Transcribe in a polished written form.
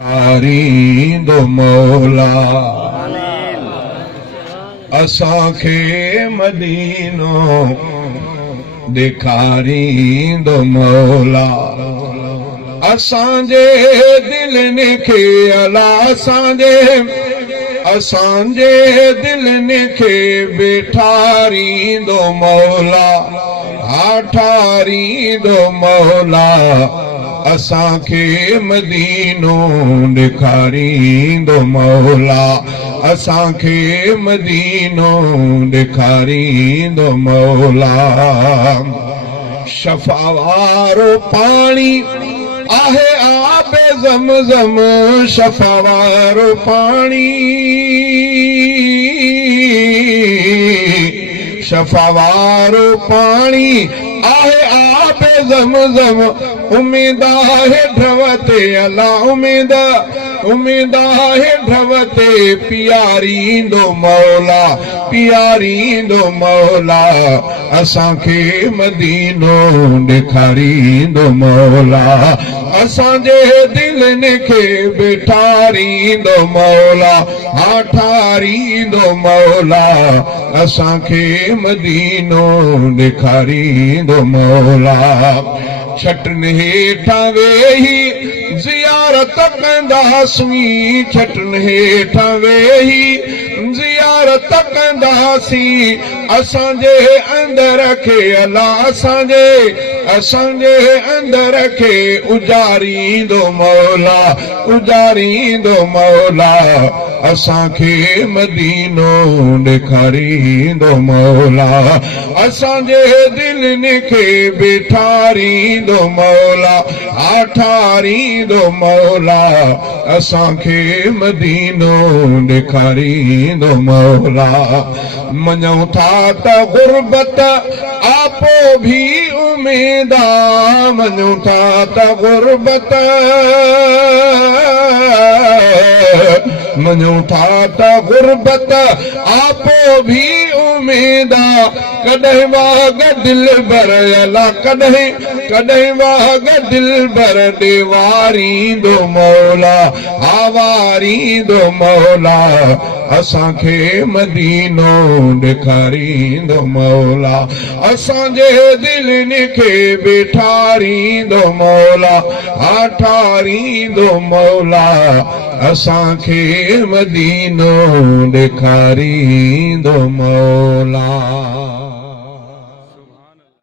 ॾेखारींदो मौला असांखे मदीनो ॾेखारींदो मौला असांजे दिलनि खे अला असांजे दिलनि खे बेठारींदो मौला ठारींदो मौला असांखे मदीनो ॾेखारींदो मौला असांखे मदीनो ॾेखारींदो मौला शफ़ा वारो पाणी आहे आबे ज़मज़म शफ़ा वारो पाणी शफ़ा वारो पाणी आहे आबे ज़मज़म उम्मीद आहे ढवते अला उम्मीद आहे ढवते पियारींदो मौला असांखे मदीनो ॾेखारींदो मौला असांजे दिलनि खे बेठारींदो मौला ठारींदो मौला असांखे मदीनो ॾेखारींदो मौला छटन हेठां वेही ज़ियारत कंदासीं छटन हेठां वेही ज़ियारत कंदासीं असांजे अंदर खे अला असांजे अंदर खे उजारींदो मौला असांखे मदीनो ॾेखारींदो मौला असांजे दिलनि खे बेठारींदो मौला ठारींदो मौला असांखे मदीनो ॾेखारींदो मौला मञूं था त गुरबत आपो भी उम्मीदा मञूं था त गुरबत मञूं था त गुरबत आपो भी उम्मीदा कॾहिं वाग दिल भर अला कॾहिं वाग दिल भर ॾेवारींदो मौला आवारींदो मौला असांखे मदीनो ॾेखारींदो मौला असांजे दिलनि खे बेठारींदो मौला ठारींदो मौला असांखे मदीनो ॾेखारींदो मौला।